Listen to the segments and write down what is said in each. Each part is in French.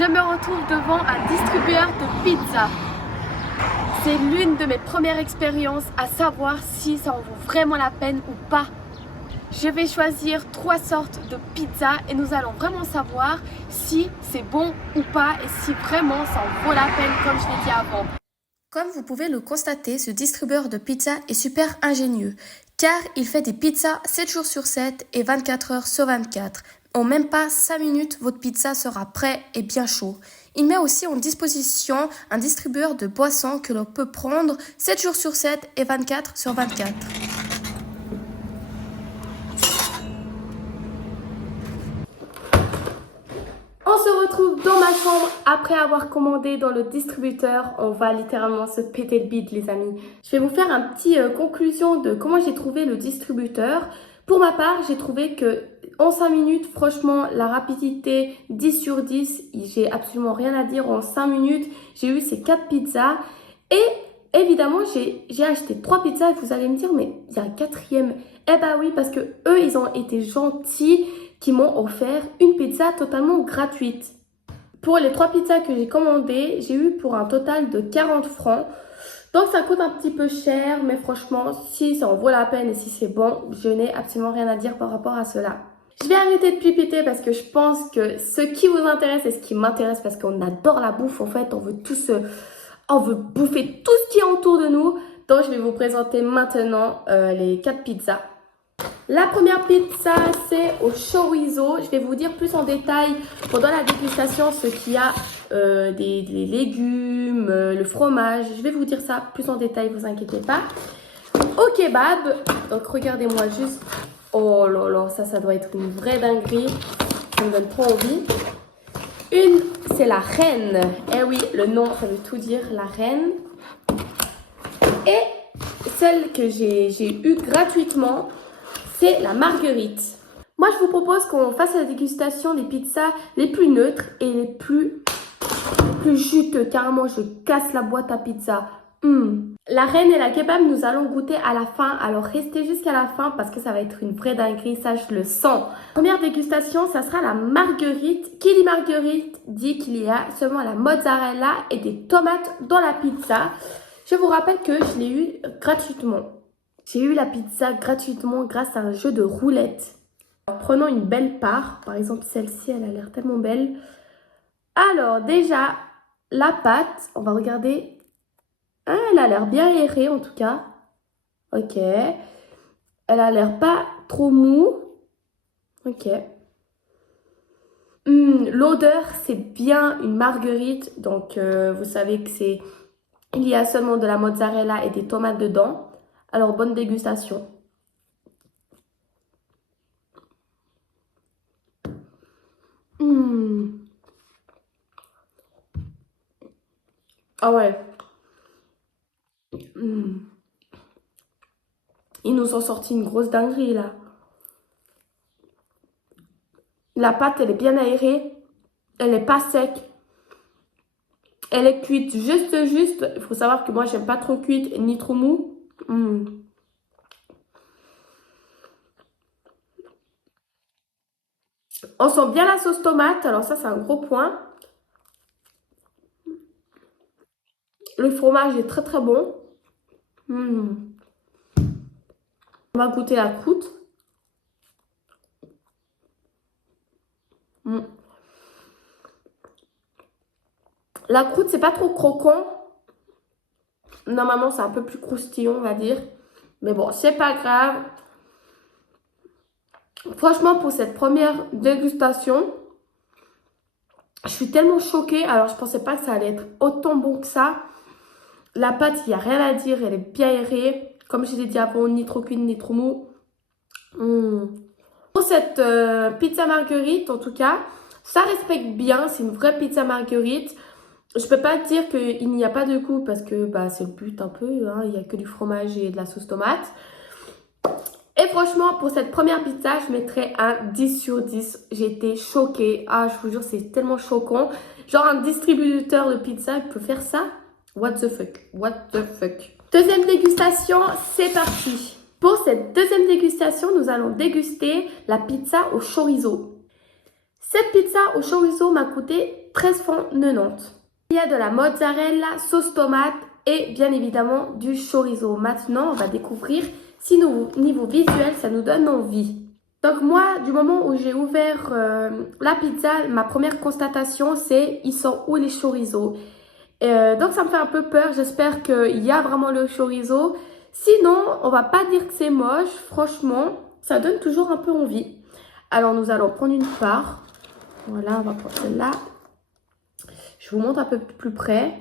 Je me retrouve devant un distributeur de pizza. C'est l'une de mes premières expériences à savoir si ça en vaut vraiment la peine ou pas. Je vais choisir 3 sortes de pizza et nous allons vraiment savoir si c'est bon ou pas et si vraiment ça en vaut la peine comme je l'ai dit avant. Comme vous pouvez le constater, ce distributeur de pizza est super ingénieux car il fait des pizzas 7 jours sur 7 et 24 heures sur 24. En même pas 5 minutes, votre pizza sera prêt et bien chaud. Il met aussi en disposition un distributeur de boissons que l'on peut prendre 7 jours sur 7 et 24 sur 24. On se retrouve dans ma chambre après avoir commandé dans le distributeur. On va littéralement se péter le bide les amis. Je vais vous faire un petit conclusion de comment j'ai trouvé le distributeur. Pour ma part, j'ai trouvé que en 5 minutes, franchement, la rapidité 10 sur 10, j'ai absolument rien à dire. En 5 minutes, j'ai eu ces 4 pizzas et évidemment, j'ai acheté 3 pizzas et vous allez me dire, mais il y a un 4e. Eh ben oui, parce que eux, ils ont été gentils qui m'ont offert une pizza totalement gratuite. Pour les 3 pizzas que j'ai commandées, j'ai eu pour un total de 40 francs. Donc ça coûte un petit peu cher, mais franchement, si ça en vaut la peine et si c'est bon, je n'ai absolument rien à dire par rapport à cela. Je vais arrêter de pipiter parce que je pense que ce qui vous intéresse et ce qui m'intéresse parce qu'on adore la bouffe en fait, on veut bouffer tout ce qui est autour de nous. Donc je vais vous présenter maintenant les 4 pizzas. La première pizza, c'est au chorizo. Je vais vous dire plus en détail pendant la dégustation ce qu'il y a des légumes, le fromage. Je vais vous dire ça plus en détail, vous inquiétez pas. Au kebab, donc regardez-moi juste. Oh là là, ça doit être une vraie dinguerie. Ça me donne trop envie. Une, c'est la reine. Eh oui, le nom, ça veut tout dire, la reine. Et celle que j'ai eue gratuitement, c'est la marguerite. Moi, je vous propose qu'on fasse la dégustation des pizzas les plus neutres et les plus juteux. Carrément, je casse la boîte à pizza. La reine et la kebab, nous allons goûter à la fin. Alors, restez jusqu'à la fin parce que ça va être une vraie dinguerie. Ça, je le sens. Première dégustation, ça sera la marguerite. Qui dit marguerite dit qu'il y a seulement la mozzarella et des tomates dans la pizza. Je vous rappelle que je l'ai eu gratuitement. J'ai eu la pizza gratuitement grâce à un jeu de roulette. Alors, prenons une belle part. Par exemple, celle-ci, elle a l'air tellement belle. Alors, déjà, la pâte, on va regarder. Ah, elle a l'air bien aérée, en tout cas. Ok. Elle a l'air pas trop mou. Ok. L'odeur, c'est bien une marguerite. Donc, vous savez que il y a seulement de la mozzarella et des tomates dedans. Alors, bonne dégustation. Ah ouais. Ils nous ont sorti une grosse dinguerie, là. La pâte, elle est bien aérée. Elle n'est pas sec. Elle est cuite juste. Il faut savoir que moi, j'aime pas trop cuite ni trop mou. On sent bien la sauce tomate. Alors ça, c'est un gros point. Le fromage est très très bon. On va goûter la croûte. La croûte, c'est pas trop croquant. Normalement, c'est un peu plus croustillant, on va dire. Mais bon, c'est pas grave. Franchement, pour cette première dégustation, je suis tellement choquée. Alors, je pensais pas que ça allait être autant bon que ça. La pâte, il n'y a rien à dire. Elle est bien aérée. Comme je l'ai dit avant, ni trop cuite, ni trop mou. Pour cette pizza marguerite, en tout cas, ça respecte bien. C'est une vraie pizza marguerite. Je peux pas dire qu'il n'y a pas de goût parce que bah, c'est le but un peu. Hein. Il n'y a que du fromage et de la sauce tomate. Et franchement, pour cette première pizza, je mettrais un 10 sur 10. J'ai été choquée. Ah, je vous jure, c'est tellement choquant. Genre un distributeur de pizza, il peut faire ça? What the fuck? What the fuck? Deuxième dégustation, c'est parti. Pour cette deuxième dégustation, nous allons déguster la pizza au chorizo. Cette pizza au chorizo m'a coûté c'est 13,90 €. Il y a de la mozzarella, sauce tomate et bien évidemment du chorizo. Maintenant, on va découvrir si niveau visuel, ça nous donne envie. Donc moi, du moment où j'ai ouvert la pizza, ma première constatation, c'est ils sont où les chorizo? Donc ça me fait un peu peur, j'espère qu'il y a vraiment le chorizo. Sinon, on va pas dire que c'est moche, franchement, ça donne toujours un peu envie. Alors nous allons prendre une part. Voilà, on va prendre celle-là. Je vous montre un peu plus près.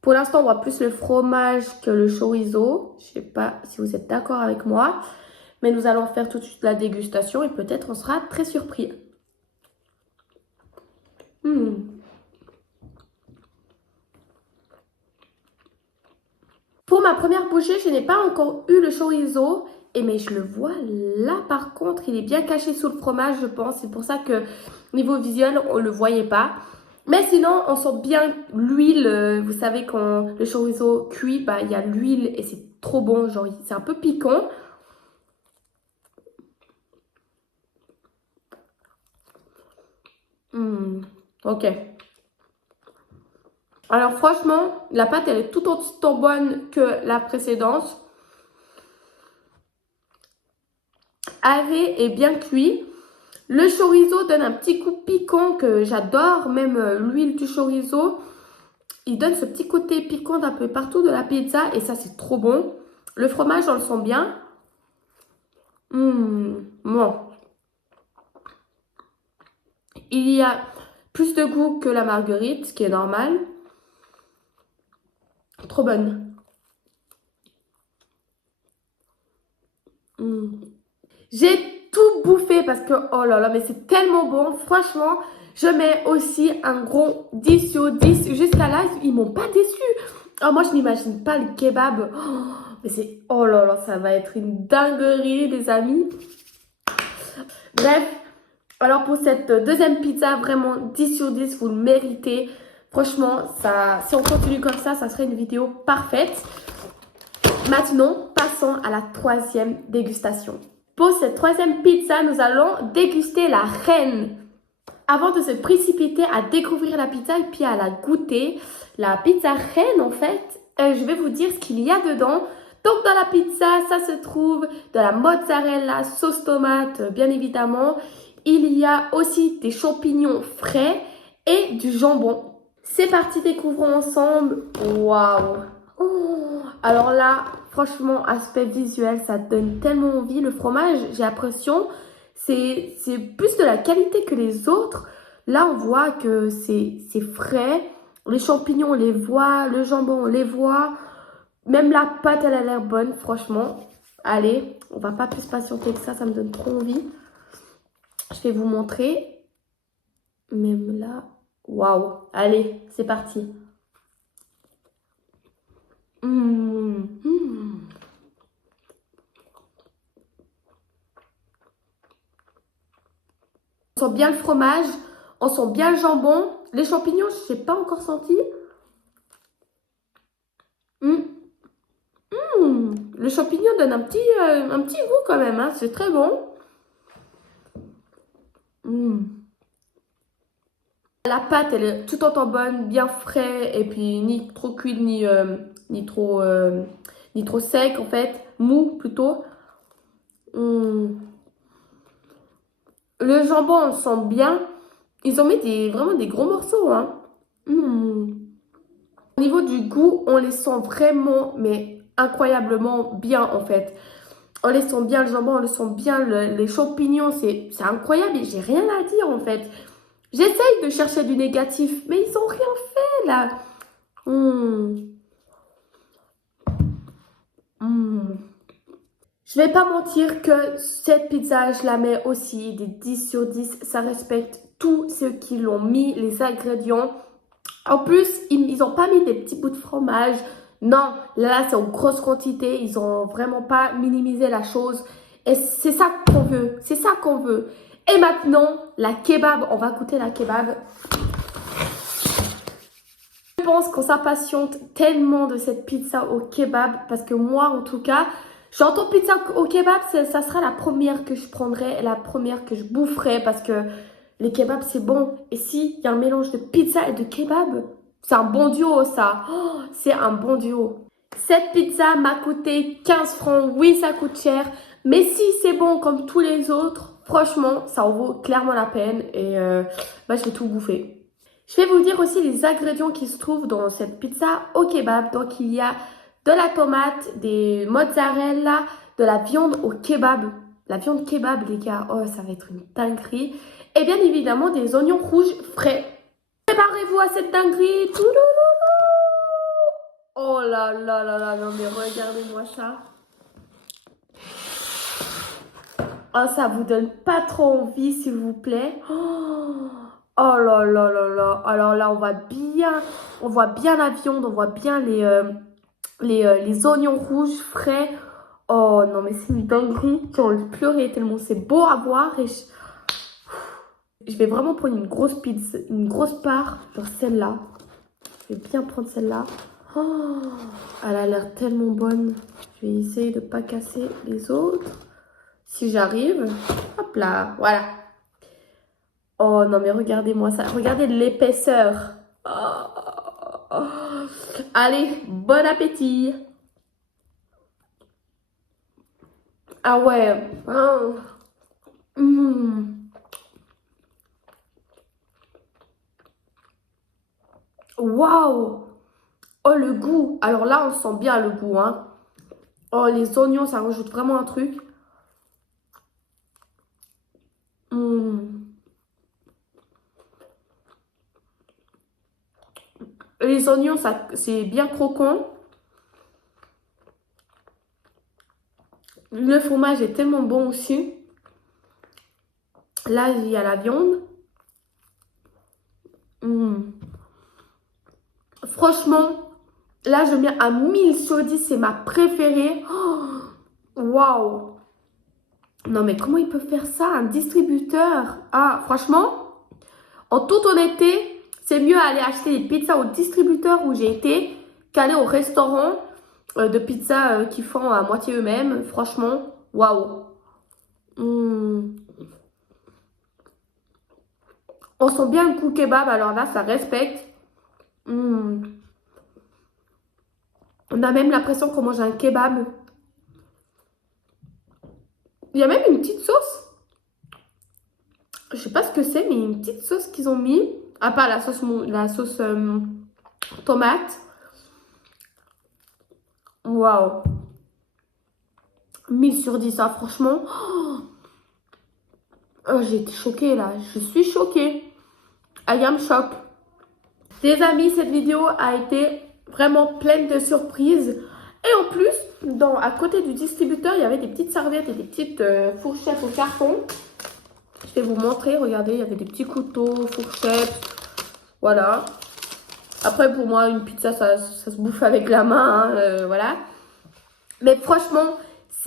Pour l'instant, on voit plus le fromage que le chorizo. Je sais pas si vous êtes d'accord avec moi. Mais nous allons faire tout de suite la dégustation et peut-être on sera très surpris. Pour ma première bouchée, je n'ai pas encore eu le chorizo. Mais je le vois là, par contre, il est bien caché sous le fromage, je pense. C'est pour ça que niveau visuel, on ne le voyait pas. Mais sinon, on sent bien l'huile. Vous savez, quand le chorizo cuit, bah, il y a l'huile et c'est trop bon. Genre, c'est un peu piquant. Ok. Alors franchement, la pâte, elle est tout autant bonne que la précédente. Haré est bien cuit. Le chorizo donne un petit coup piquant que j'adore. Même l'huile du chorizo, il donne ce petit côté piquant d'un peu partout de la pizza. Et ça, c'est trop bon. Le fromage, on le sent bien. Bon. Il y a plus de goût que la marguerite, ce qui est normal. Trop bonne. J'ai tout bouffé parce que, oh là là, mais c'est tellement bon. Franchement, je mets aussi un gros 10 sur 10. Jusqu'à là, ils m'ont pas déçu. Oh, moi, je n'imagine pas le kebab. Oh, mais c'est, oh là là, ça va être une dinguerie, les amis. Bref, alors pour cette deuxième pizza, vraiment 10 sur 10, vous le méritez. Franchement, ça, si on continue comme ça serait une vidéo parfaite. Maintenant, passons à la troisième dégustation. Pour cette troisième pizza, nous allons déguster la reine. Avant de se précipiter à découvrir la pizza et puis à la goûter, la pizza reine en fait, je vais vous dire ce qu'il y a dedans. Donc dans la pizza, ça se trouve de la mozzarella, sauce tomate, bien évidemment. Il y a aussi des champignons frais et du jambon. C'est parti, découvrons ensemble. Waouh! Oh, alors là, franchement, aspect visuel, ça donne tellement envie. Le fromage, j'ai l'impression, c'est plus de la qualité que les autres. Là, on voit que c'est frais. Les champignons, on les voit. Le jambon, on les voit. Même la pâte, elle a l'air bonne, franchement. Allez, on va pas plus patienter que ça me donne trop envie. Je vais vous montrer. Même là, waouh. Allez, c'est parti. On sent bien le fromage, on sent bien le jambon. Les champignons, je n'ai pas encore senti. Le champignon donne un petit goût quand même, hein. C'est très bon. La pâte, elle est tout autant bonne, bien frais, et puis ni trop cuite, ni trop sec en fait, mou plutôt. Le jambon, on le sent bien. Ils ont mis vraiment des gros morceaux, hein. Au niveau du goût, on les sent vraiment, mais incroyablement bien en fait. On les sent bien, le jambon, on le sent bien, les champignons, c'est incroyable et j'ai rien à dire en fait. J'essaye de chercher du négatif, mais ils ont rien fait là. Je vais pas mentir que cette pizza, je la mets aussi des 10 sur 10. Ça respecte tous ceux qui l'ont mis, les ingrédients. En plus, ils n'ont pas mis des petits bouts de fromage. Non, là c'est en grosse quantité. Ils ont vraiment pas minimisé la chose. Et c'est ça qu'on veut. C'est ça qu'on veut. Et maintenant, la kebab. On va goûter la kebab. Je pense qu'on s'impatiente tellement de cette pizza au kebab. Parce que moi, en tout cas, j'entends pizza au kebab. Ça sera la première que je prendrai. La première que je boufferai. Parce que Les kebabs, c'est bon. Et si il y a un mélange de pizza et de kebab, c'est un bon duo, ça. Oh, c'est un bon duo. Cette pizza m'a coûté 15 francs. Oui, ça coûte cher. Mais si c'est bon comme tous les autres, franchement, ça en vaut clairement la peine. Et bah, je vais tout bouffer. Je vais vous dire aussi les ingrédients qui se trouvent dans cette pizza au kebab. Donc, il y a de la tomate, des mozzarella, de la viande au kebab. La viande kebab, les gars, oh, ça va être une dinguerie. Et bien évidemment, des oignons rouges frais. Préparez-vous à cette dinguerie. Oh là là là là, non mais regardez-moi ça. Oh, ça vous donne pas trop envie, s'il vous plaît. Oh là là là là. Alors là, on voit bien la viande, on voit bien les oignons rouges frais. Oh non, mais c'est une dinguerie. J'ai envie de pleurer tellement c'est beau à voir. Et je vais vraiment prendre une grosse pizza, une grosse part, genre celle-là. Je vais bien prendre celle-là. Oh, elle a l'air tellement bonne. Je vais essayer de ne pas casser les autres. Si j'arrive. Hop là, voilà. Oh non, mais regardez-moi ça. Regardez l'épaisseur. Oh. Allez, bon appétit. Ah ouais. Oh. Waouh. Oh, le goût. Alors là, on sent bien le goût, hein. Oh, les oignons, ça rajoute vraiment un truc. Les oignons, ça, c'est bien croquant. Le fromage est tellement bon aussi. Là, il y a la viande. Franchement, là, je mets à 1000 sur 10. C'est ma préférée. Waouh. Non, mais comment ils peuvent faire ça? Un distributeur. Ah, franchement, en toute honnêteté, c'est mieux aller acheter des pizzas au distributeur où j'ai été qu'aller au restaurant de pizza qu'ils font à moitié eux-mêmes. Franchement, waouh. On sent bien le goût kebab, alors là, ça respecte. On a même l'impression qu'on mange un kebab. Il y a même une petite sauce. Je sais pas ce que c'est, mais une petite sauce qu'ils ont mis. À part la sauce tomate. Waouh. 1000 sur 10, ça, franchement. Oh, j'ai été choquée là. Je suis choquée. I am shock. Les amis, cette vidéo a été vraiment pleine de surprises. Et en plus, à côté du distributeur, il y avait des petites serviettes et des petites fourchettes au carton. Je vais vous montrer. Regardez, il y avait des petits couteaux, fourchettes. Voilà. Après, pour moi, une pizza, ça se bouffe avec la main. Hein, voilà. Mais franchement,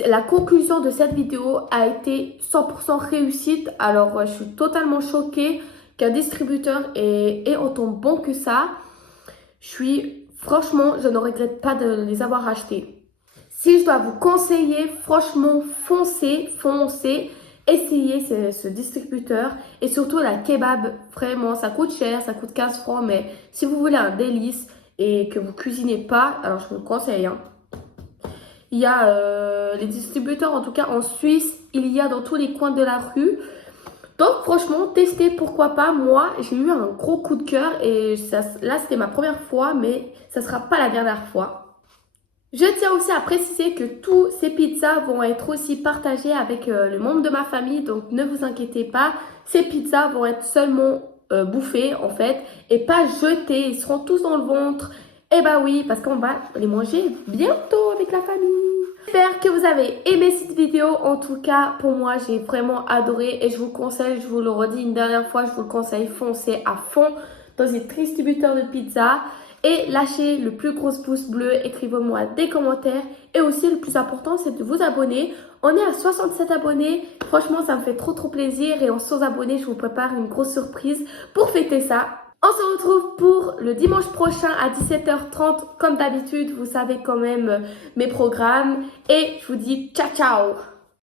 la conclusion de cette vidéo a été 100% réussite. Alors, je suis totalement choquée qu'un distributeur ait autant bon que ça. Franchement, je ne regrette pas de les avoir achetés. Si je dois vous conseiller, franchement, foncez. Essayez ce distributeur. Et surtout, la kebab, vraiment, ça coûte cher, ça coûte 15 francs. Mais si vous voulez un délice et que vous cuisinez pas, alors je vous le conseille, hein. Il y a les distributeurs, en tout cas en Suisse, il y a dans tous les coins de la rue. Donc franchement, testez, pourquoi pas. Moi, j'ai eu un gros coup de cœur et là, c'était ma première fois, mais ça ne sera pas la dernière fois. Je tiens aussi à préciser que tous ces pizzas vont être aussi partagées avec les membres de ma famille. Donc ne vous inquiétez pas, ces pizzas vont être seulement bouffées en fait et pas jetées. Ils seront tous dans le ventre. Eh bah oui, parce qu'on va les manger bientôt avec la famille. J'espère que vous avez aimé cette vidéo. En tout cas, pour moi, j'ai vraiment adoré. Et je vous conseille, je vous le redis une dernière fois, je vous le conseille, foncez à fond dans ces distributeurs de pizza. Et lâchez le plus gros pouce bleu, écrivez-moi des commentaires. Et aussi, le plus important, c'est de vous abonner. On est à 67 abonnés. Franchement, ça me fait trop plaisir. Et en 100 abonnés, je vous prépare une grosse surprise pour fêter ça. On se retrouve pour le dimanche prochain à 17h30. Comme d'habitude, vous savez quand même mes programmes. Et je vous dis ciao ciao.